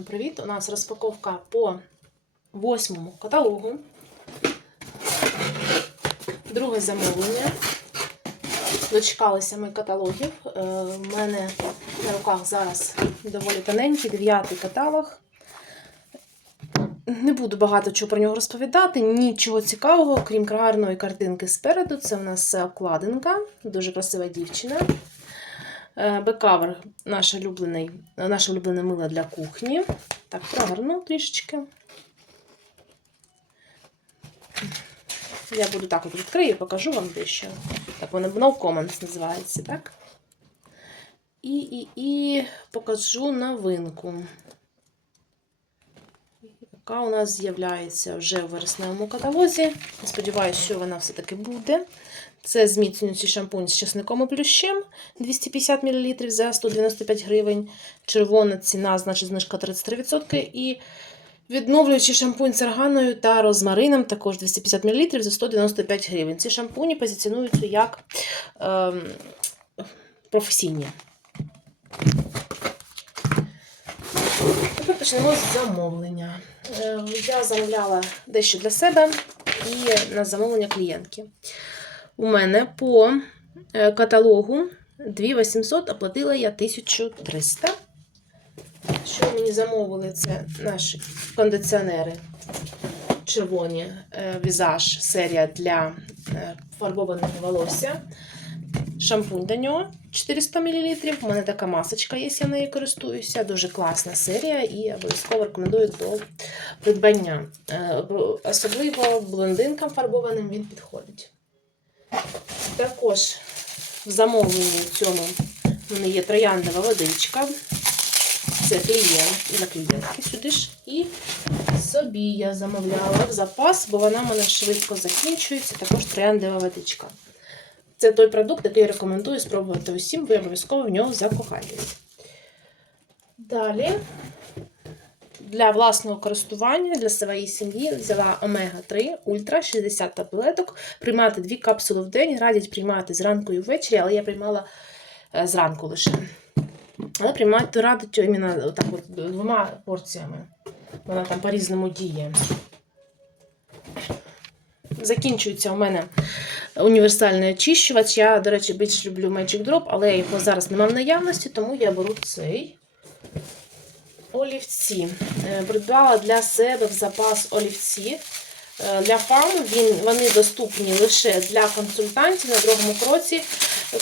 Привіт! У нас розпаковка по восьмому каталогу. Друге замовлення. Дочекалися ми каталогів. Е, У мене на руках зараз доволі тоненький, дев'ятий каталог. Не буду багато чого про нього розповідати, нічого цікавого, крім гарної картинки спереду. Це в нас обкладинка, дуже красива дівчина. Е, Бекавер наш улюблений, наше улюблене мило для кухні. Так, прогорну трішечки. Я буду так от відкрию і покажу вам дещо. Так, воно No Comments називається, так? І, і, і покажу новинку. Яка у нас з'являється вже в вересневому каталозі. Сподіваюся, що вона все-таки буде. Це зміцнюючий шампунь з чесником і плющем 250 мл за 195 гривень. Червона ціна, значить знижка 33%. І відновлюючий шампунь з арганою та розмарином, також 250 мл за 195 гривень. Ці шампуні позиціонуються як ем, професійні. Тепер почнемо з замовлення. Е, Я замовляла дещо для себе і на замовлення клієнтки. У мене по е, каталогу 2800 оплатила я 1300. Що мені замовили, це наші кондиціонери червоні е, візаж серія для е, фарбованого волосся. Шампунь до нього 400 мл. У мене така масочка є, я нею користуюся. Дуже класна серія і обов'язково рекомендую до придбання. Особливо блондинкам фарбованим він підходить. Також в замовленні цьому в мене є трояндова водичка. Це клієнт для клієнтки сюди ж. І собі я замовляла в запас, бо вона в мене швидко закінчується. Також трояндова водичка. Це той продукт, який я рекомендую спробувати усім, ви обов'язково в нього закохаєтесь. Далі, для власного користування, для своєї сім'ї взяла Омега-3 Ультра 60 таблеток. Приймати дві капсули в день. Радять приймати зранку і ввечері, але я приймала е, зранку лише. Але приймати радить іменно так от, двома порціями. Вона там по-різному діє. Закінчується у мене універсальний очищувач. Я, до речі, більш люблю Magic Drop, але його зараз немає в наявності, тому я беру цей олівці. Е, Придбала для себе в запас олівці. Е, Для фарм він, вони доступні лише для консультантів на другому кроці.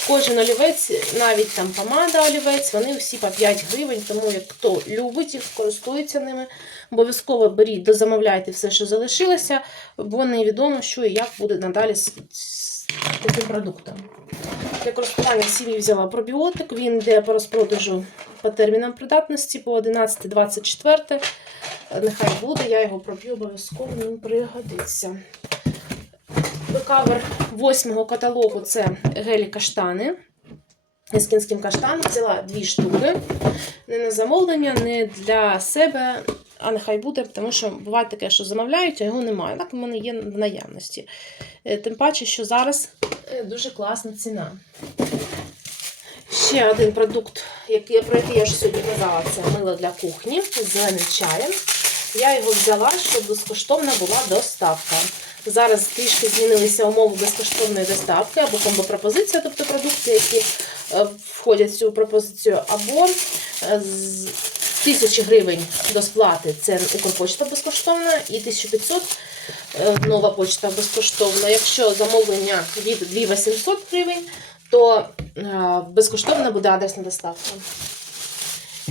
Кожен олівець, навіть там помада олівець, вони всі по 5 гривень, тому як хто любить їх, користується ними. Обов'язково беріть, дозамовляйте все, що залишилося, бо невідомо, що і як буде надалі з, таким продуктом. Для користування в сім'ї взяла пробіотик, він йде по розпродажу по термінам придатності по 11-24. Нехай буде, я його проб'ю обов'язково, він пригодиться. Бекавер восьмого каталогу це гелі каштани. З кінським каштаном взяла дві штуки. Не на замовлення, не для себе, а нехай буде, тому що буває таке, що замовляють, а його немає. Так в мене є в наявності. Е, Тим паче, що зараз е, дуже класна ціна. Ще один продукт, про який я ж сьогодні казала, це мило для кухні з зеленим чаєм. Я його взяла, щоб безкоштовна була доставка. Зараз трішки змінилися умови безкоштовної доставки або комбо-пропозиція, тобто продукти, які е, входять в цю пропозицію, або е, з 1000 гривень до сплати це Укрпочта безкоштовна, і 1500 е, нова почта безкоштовна. Якщо замовлення від 2800 гривень, то безкоштовна буде адресна доставка.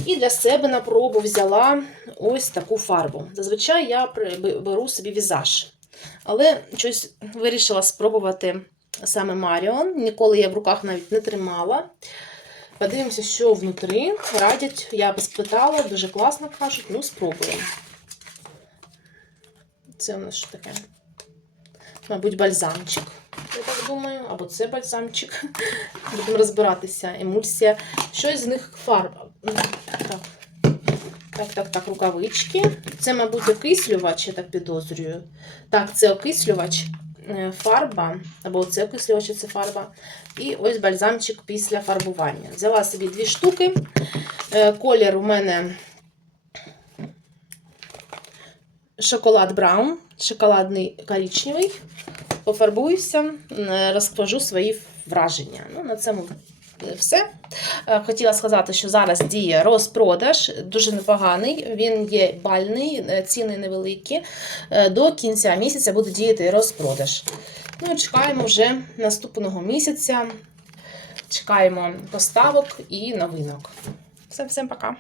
І для себе на пробу взяла ось таку фарбу. Зазвичай я беру собі візаж. Але щось вирішила спробувати саме Маріон. Ніколи я в руках навіть не тримала. Подивимося, що внутрі. Радять, я би спитала, дуже класно кажуть, ну спробуємо. Це у нас що таке? Мабуть, бальзамчик. Я так думаю, або це бальзамчик. Будемо розбиратися. Емульсія. Щось з них фарба. Так. Так, так, так, рукавички. Це, мабуть, окислювач, я так підозрюю. Так, це окислювач, е, фарба, або це окислювач, це фарба. І ось бальзамчик після фарбування. Взяла собі дві штуки. Е, Колір у мене шоколад Браун, шоколадний коричневий. Пофарбуюся, розкажу свої враження. Ну, на цьому все. Е, Хотіла сказати, що зараз діє розпродаж, дуже непоганий. Він є бальний, е, ціни невеликі. Е, До кінця місяця буде діяти розпродаж. Ну чекаємо вже наступного місяця. Чекаємо поставок і новинок. Все, всім пока.